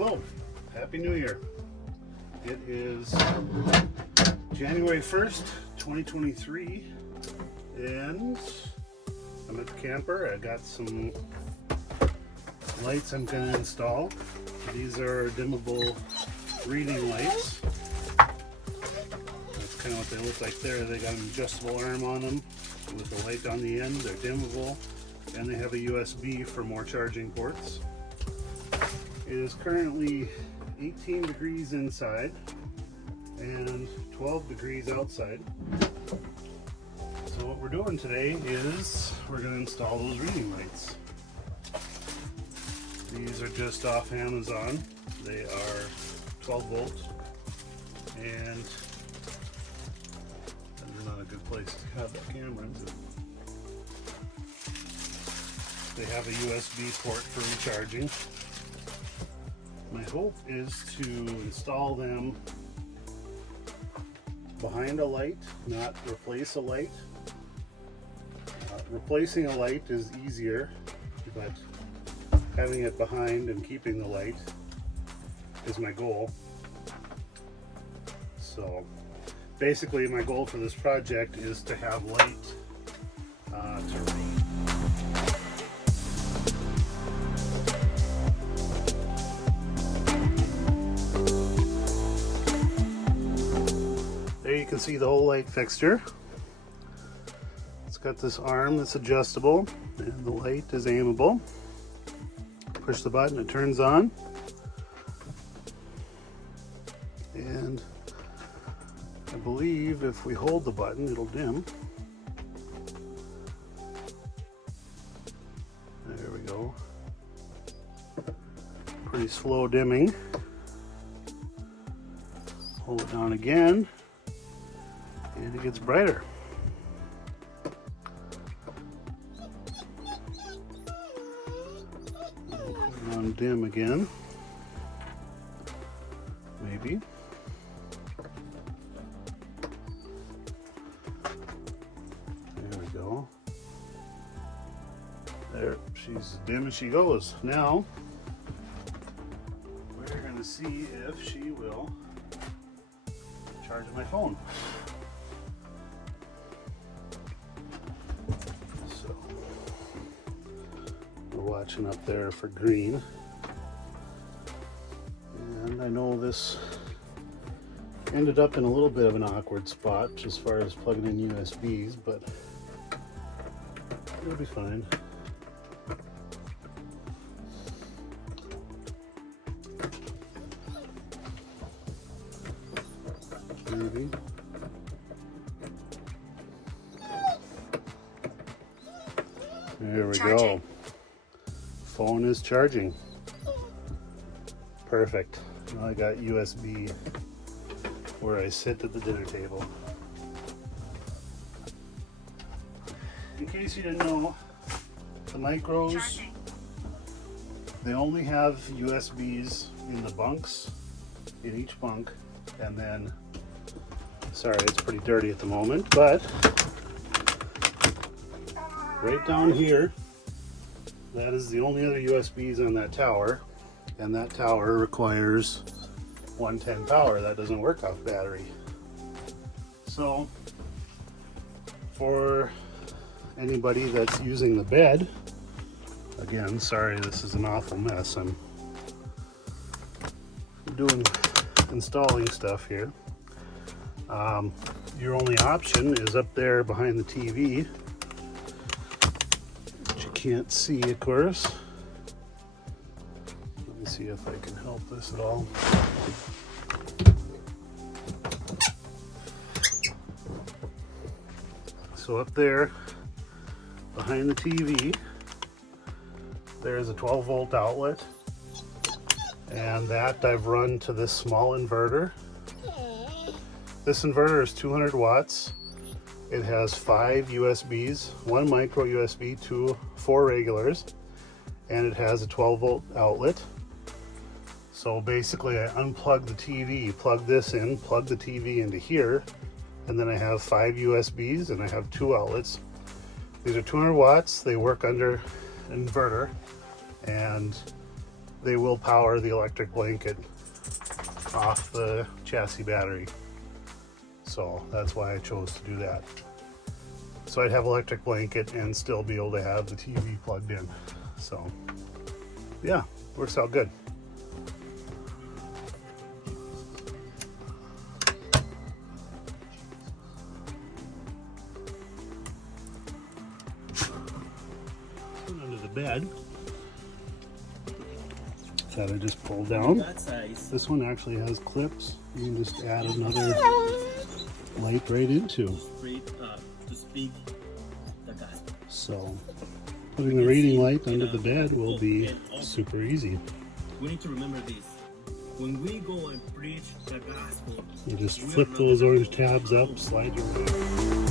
Hello, Happy New Year. It is January 1st, 2023, and I'm at the camper. I got some lights I'm going to install. These are dimmable reading lights. That's kind of what they look like there. They got an adjustable arm on them with a light on the end. They're dimmable, and they have a USB for more charging ports. It is currently 18 degrees inside and 12 degrees outside. So what we're doing today is we're going to install those reading lights. These are just off Amazon. They are 12 volts, and that's not a good place to have that camera, is it? They have a USB port for recharging. My hope is to install them behind a light, not replace a light. Replacing a light is easier, but having it behind and keeping the light is my goal. So basically my goal for this project is to have light to read. There you can see the whole light fixture. It's got this arm that's adjustable, and the light is aimable. Push the button, it turns on. And I believe if we hold the button, it'll dim. There we go. Pretty slow dimming. Hold it down again, and it gets brighter. Put it on dim again, maybe. There we go. There, she's as dim as she goes. Now, we're going to see if she will charge my phone. So we're watching up there for green, and I know this ended up in a little bit of an awkward spot as far as plugging in USBs, but it'll be fine. Maybe. There we go. Phone is charging. Perfect. Now I got USB where I sit at the dinner table. In case you didn't know, the Micros, they only have USBs in the bunks, in each bunk, and then, sorry, it's pretty dirty at the moment, but right down here, that is the only other USBs on that tower, and that tower requires 110 power. That doesn't work off battery. So for anybody that's using the bed, again, sorry, this is an awful mess. I'm doing installing stuff here. Your only option is up there behind the TV, which you can't see, of course. Let me see if I can help this at all. So up there behind the TV, there's a 12 volt outlet, and that I've run to this small inverter. This inverter is 200 watts. It has 5 USBs, 1 micro USB, 4 regulars, and it has a 12 volt outlet. So basically I unplug the TV, plug this in, plug the TV into here, and then I have 5 USBs and I have 2 outlets. These are 200 watts, they work under an inverter, and they will power the electric blanket off the chassis battery. So that's why I chose to do that. So I'd have electric blanket and still be able to have the TV plugged in. So yeah, works out good. Under the bed that I just pulled down. This one actually has clips. You can just add another light right into. So putting the reading light under the bed will be super easy. We need to remember this. When we go and preach the gospel, you just flip those orange tabs up, slide your